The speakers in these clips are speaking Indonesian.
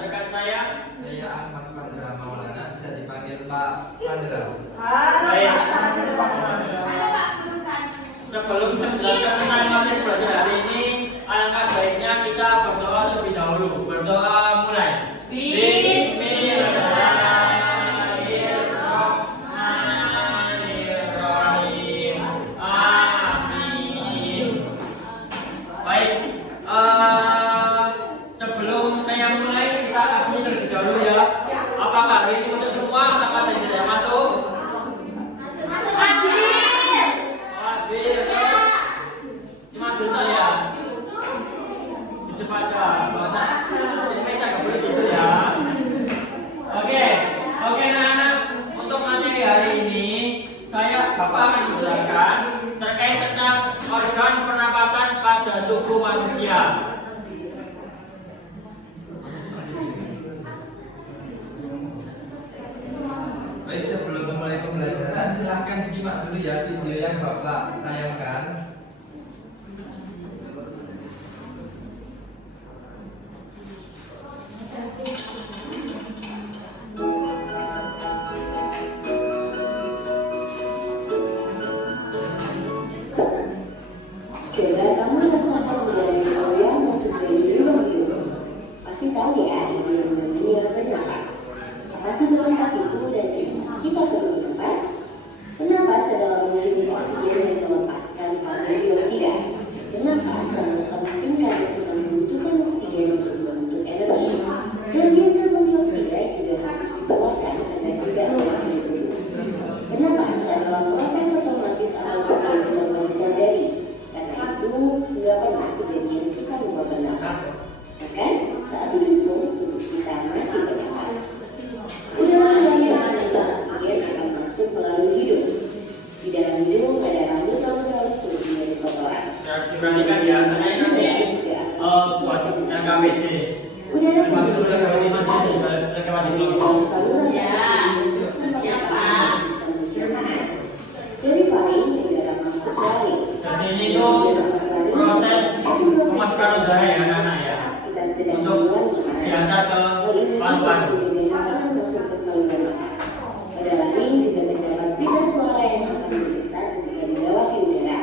rekan saya. Saya Ahmad Fandra Maulana, bisa dipanggil Pak Fandra. Saya. Sebelum saya menjelaskan tentang materi belajar hari ini, alangkah baiknya kita berdoa terlebih dahulu. Berdoa mulai. Bismillahirrahmanirrahim. Amin. Baik. Sebelum saya mulai, kita absen terlebih dahulu ya. Apakah hari ini masuk semua? Apakah tidak masuk? Cuma sebentar ya. Bisa baca bahasa Indonesia nggak boleh gitu ya. Oke, anak-anak. Untuk materi hari ini, Bapak akan menjelaskan terkait tentang organ pernapasan pada tubuh manusia. Baik, sebelum memulai pembelajaran, silahkan simak dulu ya video yang Bapak tayangkan. Coba kamu rasakan udara yang keluar masuk dari lubang hidung. Pasti tahu ya, ini yang namanya bernapas. Apa sih bernapas itu dan kita perlu bernapas? Bernapas adalah menghirup oksigen dan melepaskan karbon dioksida. Bernapas sangat penting karena kita membutuhkan oksigen untuk membentuk energi. Kemudian karbon dioksida juga harus dikeluarkan agar tidak mati tubuh. Bernapas adalah proses otomatis atau terjadi tanpa disadari. Nggak pernah kejadian kita lupa bernapas. Bahkan saat hidup tubuh kita masih bernapas. Udara kembali menghasilkan oksigen akan masuk melalui hidung. Di dalam hidung ada rambut-rambut halus sumber dari kotoran. Diperhatikan ya, saya nanti buat yang KPD. Udara Masuk dulu ke saluran dari faring udara masuk lari. Dan ini tuh proses pemasukan udara ya anak-anak ya, untuk diantar ke paru-paru. Pada lari juga terdapat pita suara yang akan bergetar ketika dilewati udara.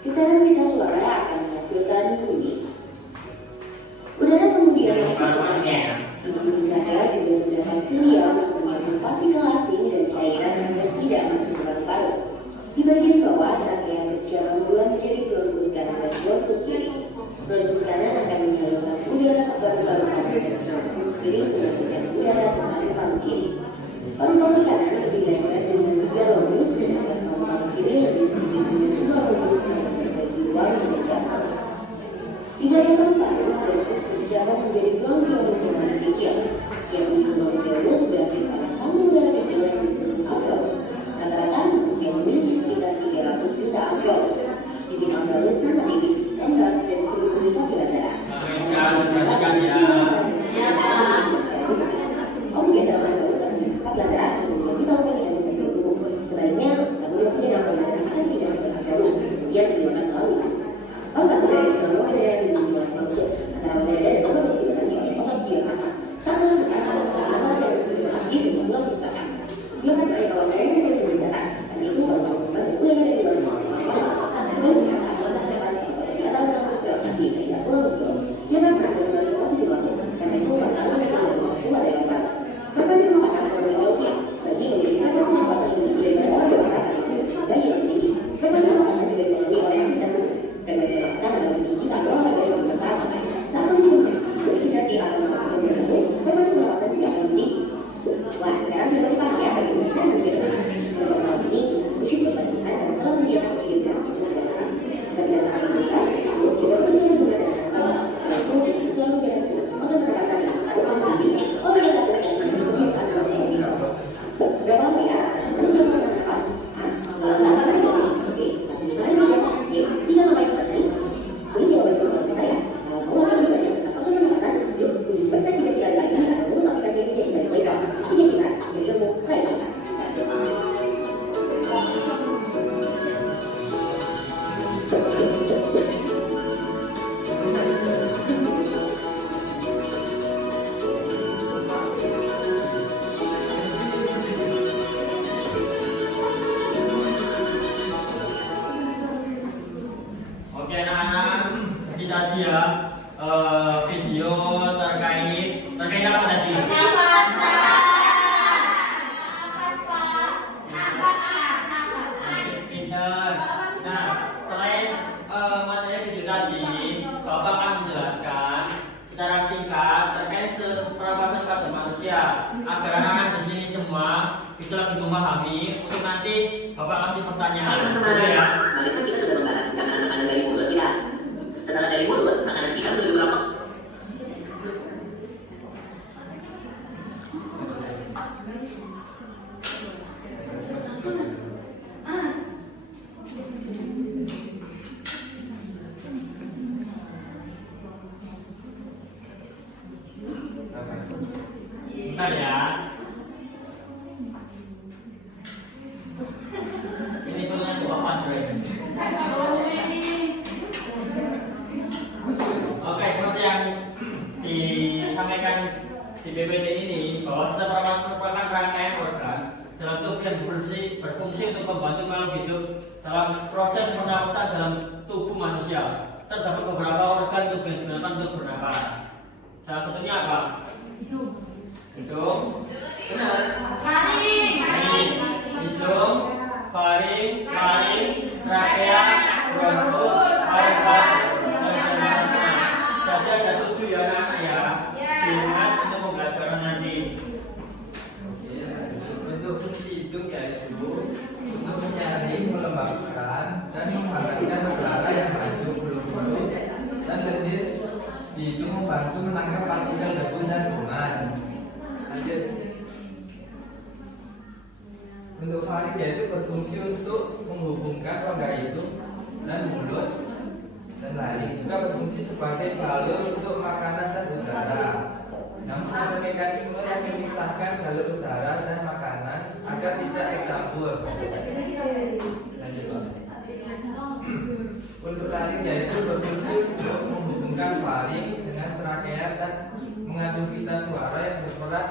Getaran pita suara akan menghasilkan bunyi. Udara kemudian masuk ke rongga. Di hidung dada juga terdapat selia untuk mengambil partikel asing dan cairan agar tidak masuk ke paru-paru. Di bagian bawah, trakea berjalan bulan menjadi bronkus kanan dan bronkus kiri. Bronkus kanan akan menyalurkan udara ke paru-paru kanan dan bronkus kiri mengalirkan udara ke paru-paru kiri. Paru-paru kanan lebih lebar dengan 3 lobus, sedangkan paru-paru kiri lebih sedikit dengan 2 lobus yang terbagi ruang pada jantung. Di dalam paru-paru, bronkus berjalan menjadi bronkiolus yang lebih kecil. Yang isi bronkiolus berarti pada kandung udara kecil yang disebut alveolus. Rata-rata manusia memiliki sekitar 300 juta alveolus. Bibit alveolus sangat tipis, lembab, dan disebut bila darah. Perhatikan ya. Oksigen dalam alveolus akan menangkap darah dan menjadi saluran di jantung dan seluruh tubuh. Sebaliknya, karbon dioksida dalam darah akan tidak ke alveolus, kemudian dikeluarkan melalui paru-paru dari kandungan udara yang dimiliki oleh alveolus. Antara udara dan karbon dioksida perasaan pada manusia agar anak-anak di sini semua bisa lebih memahami untuk nanti Bapak kasih pertanyaan. Gitu ya. Kemarin kan kita sudah membahas tentang makanan dari mulut ya. Setelah dari mulut, makanan kita lebih berapa? Bentar ya. Ini punya apa sih? Oke, seperti yang disampaikan di PPT ini bahwa setiap merupakan rangkaian organ dalam tubuh yang berfungsi untuk membantu makhluk hidup dalam proses pernapasan dalam tubuh manusia. Terdapat beberapa organ tubuh yang digunakan untuk bernapas. Salah satunya apa? Hidung. Benar. Hidung, faring, trakea, bronkus, paru-paru, dan jadi ada 7 ya anak-anak ya. Diingat untuk pembelajaran nanti. Untuk fungsi hidung yaitu untuk menyaring, melembabkan, dan menghangatkan udara yang masuk ke hidung dan lendir di hidung membantu menangkap partikel debu dan kuman. Lanjut. Untuk faring yaitu berfungsi untuk menghubungkan rongga hidung dan mulut, dan laring juga berfungsi sebagai jalur untuk makanan dan udara. Namun ada mekanisme yang memisahkan jalur udara dan makanan agar tidak tercampur. Lanjut, Pak. Untuk laring yaitu berfungsi untuk menghubungkan faring dengan trakea dan mengandung pita suara yang berperan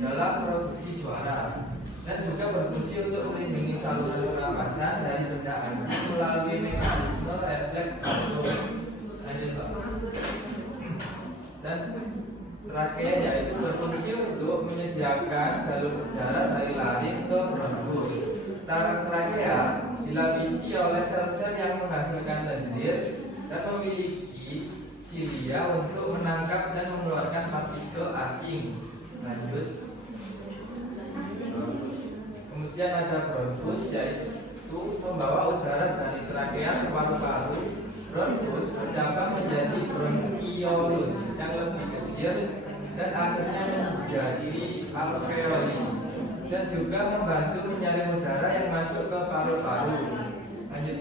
dalam produksi suara, dan juga berfungsi untuk melindungi saluran pernapasan dari benda asing melalui mekanisme refleks paru. Lanjut, Pak. Dan trakea yaitu berfungsi untuk menyediakan jalur udara dari laring ke bronkus. Trakea dilapisi oleh sel-sel yang menghasilkan lendir dan memiliki silia untuk menangkap dan mengeluarkan partikel asing. Lanjut. Kemudian ada bronkus yaitu membawa udara dari trakea ke paru-paru. Bronkus bercabang menjadi bronkiolus yang lebih kecil dan akhirnya menjadi alveoli, dan juga membantu menyaring udara yang masuk ke paru-paru. Lanjut.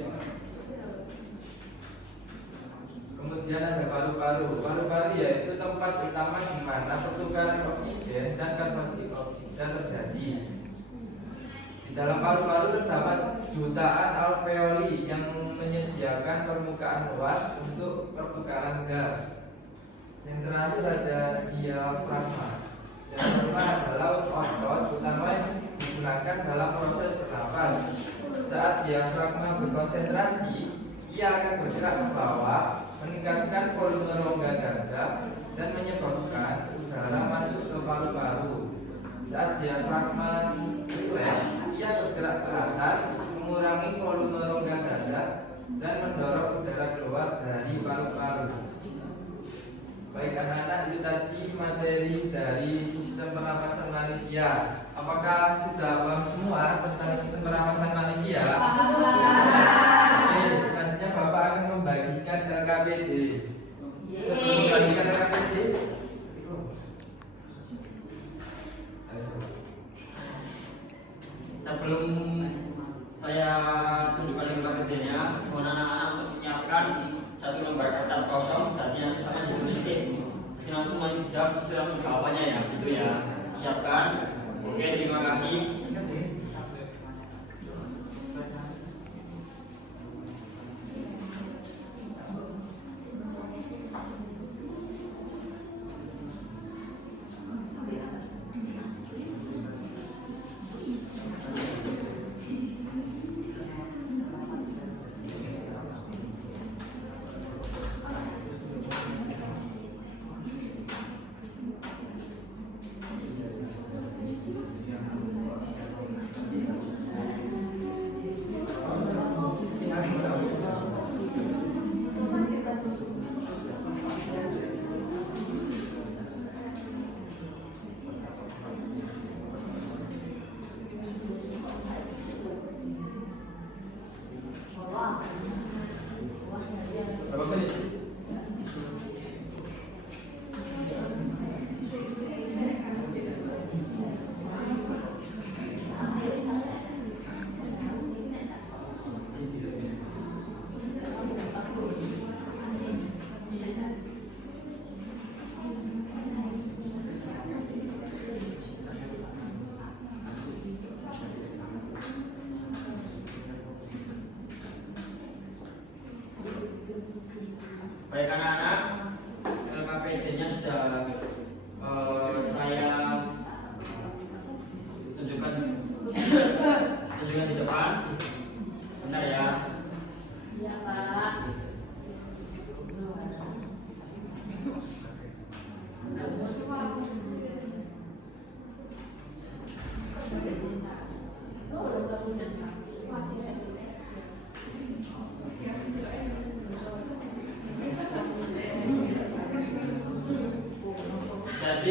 Kemudian ada paru-paru. Paru-paru yaitu tempat utama di mana pertukaran oksigen dan karbon dioksida terjadi. Di dalam paru-paru terdapat jutaan alveoli yang menyediakan permukaan luas untuk pertukaran gas. Yang terakhir ada diafragma. Diafragma adalah otot utama yang digunakan dalam proses bernapas. Saat diafragma berkonsentrasi, ia akan bergerak ke bawah, meningkatkan volume rongga dada dan menyebabkan udara masuk ke paru-paru. Saat diafragma rileks, ia bergerak ke atas, mengurangi volume rongga dada dan mendorong udara keluar dari paru-paru. Baik anak-anak, itu tadi materi dari sistem pernapasan manusia. Apakah sudah paham semua tentang sistem pernapasan manusia? Oke, selanjutnya Bapak akan membagikan LKPD. Sebelum membagikan LKPD, sebelum saya tunjukkan LKPD-nya, mohon anak-anak untuk menyiapkan satu lembar kertas kosong, dan nanti sama ditulis jadi langsung menjawab silakan jawabannya ya, gitu ya. Siapkan. Oke, terima kasih.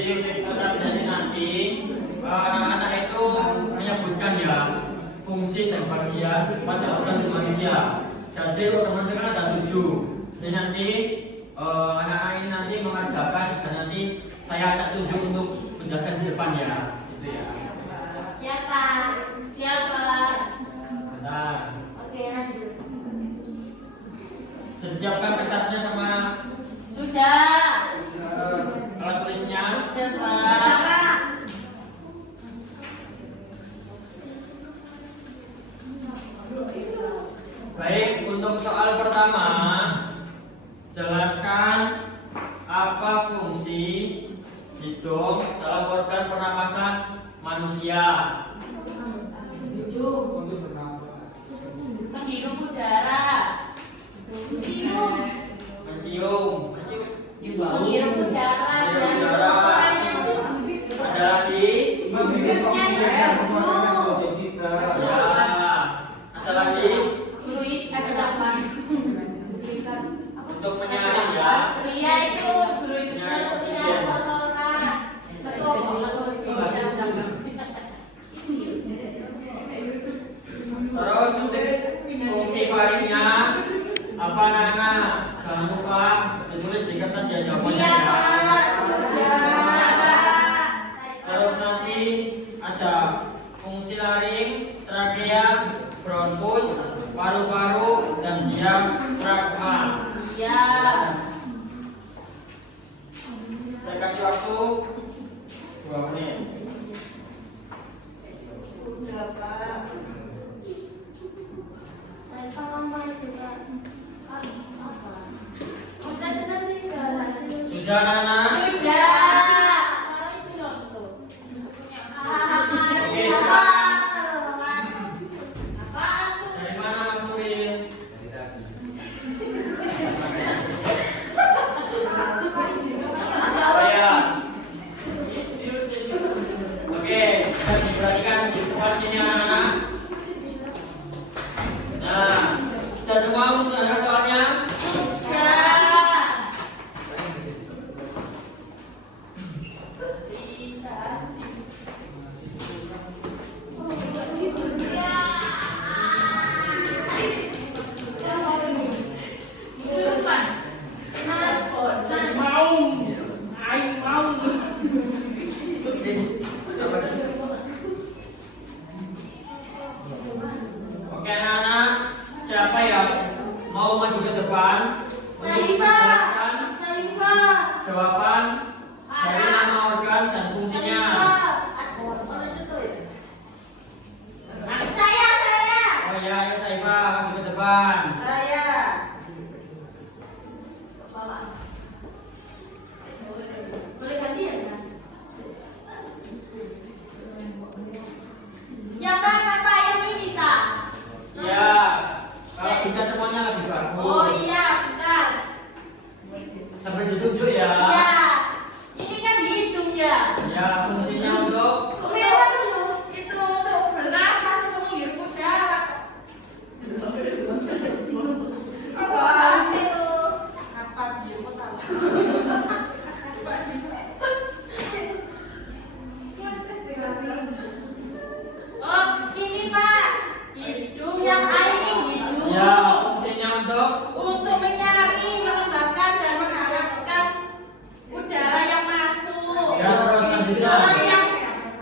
Jadi nanti anak-anak itu menyebutkan ya fungsi dan bagian pada organ tubuh manusia. Jadi organ manusia kan ada 7. Jadi nanti anak-anak ini nanti mengerjakan dan nanti saya akan tunjuk untuk menjelaskan di depan ya. Gitu ya. Siapa? Siapa? Bentar. Oke, lanjut. Sudah siapkan kertasnya sama Sudah. alat tulisnya? Sudah, Pak. Baik, untuk soal pertama, jelaskan apa fungsi hidung dalam organ pernapasan manusia. Menghirup udara. Mencium. Mencium Menghirup udara. Menghirup udara. Ada lagi? Ya. Ada lagi? Fluid ada apa? Untuk menyaring ya. Iya itu fluid oksigen. Terus untuk fungsi faringnya apa anak-anak? Jangan lupa ditulis di kertas ya jawabannya Iya, ya. Pak. Terus nanti ada fungsi laring, trakea, bronkus, paru-paru, dan diafragma. Iya. Saya kasih waktu 2 menit. Sudah, Pak. Saya ngomong juga. Apa? Sudah sih. Sudah anak-anak? Sudah. Dari mana Mas Suril? Dari tadi. Oh ya. Oke, bisa diperhatikan di depan sini anak-anak. Nah, sudah semua untuk mengerjakan soalnya? Oke anak-anak, siapa yang mau maju ke depan untuk menjelaskan jawaban dari nama organ dan fungsinya? Saya. Oh ya, ayo Saifah maju ke depan. Saya. Boleh gantian ya? Ya Pak, apa yang ini Kak? Ya, kalau bisa semuanya lebih bagus. Oh iya, bentar. Sambil ditunjuk ya. Iya. Ini kan hidung ya. Ya, fungsinya untuk Kelihatan dulu. Itu untuk bernafas, untuk menghirup udara. Apa itu? Apa dia mau tahu? Oh, ini Pak. Hidung yang ini hidung. ya fungsinya Untuk menyaring, melembabkan dan menghangatkan udara yang masuk. Ya, terus selanjutnya. Terus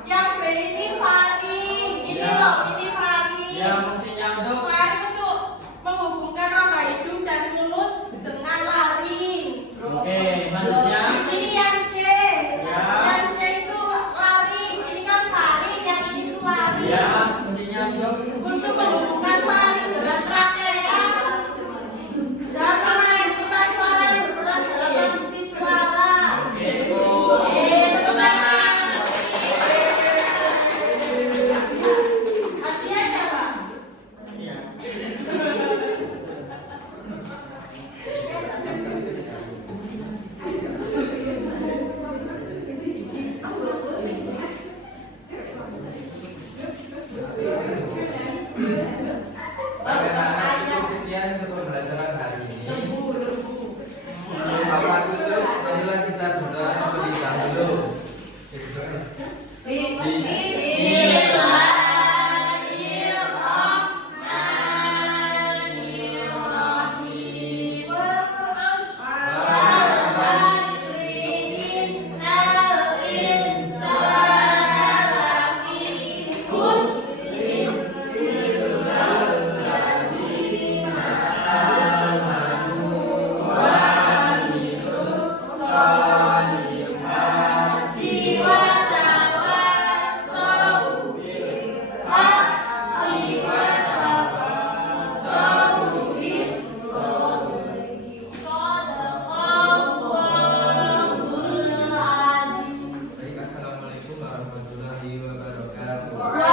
yang B ini faring. Ini Ya. loh, ini faring. ya fungsinya untuk Faring untuk menghubungkan rongga hidung dan mulut dengan laring. Oke, selanjutnya. Ini yang C. Ya. Yang C itu laring. Ini kan faring, yang ini itu laring. ya fungsinya Untuk menghubungkan faring dengan trakea dan mengenai putar suara yang berperan dalam produksi suara. Oke, tepuk Tepuk tangan. Baik, assalamualaikum warahmatullahi wabarakatuh.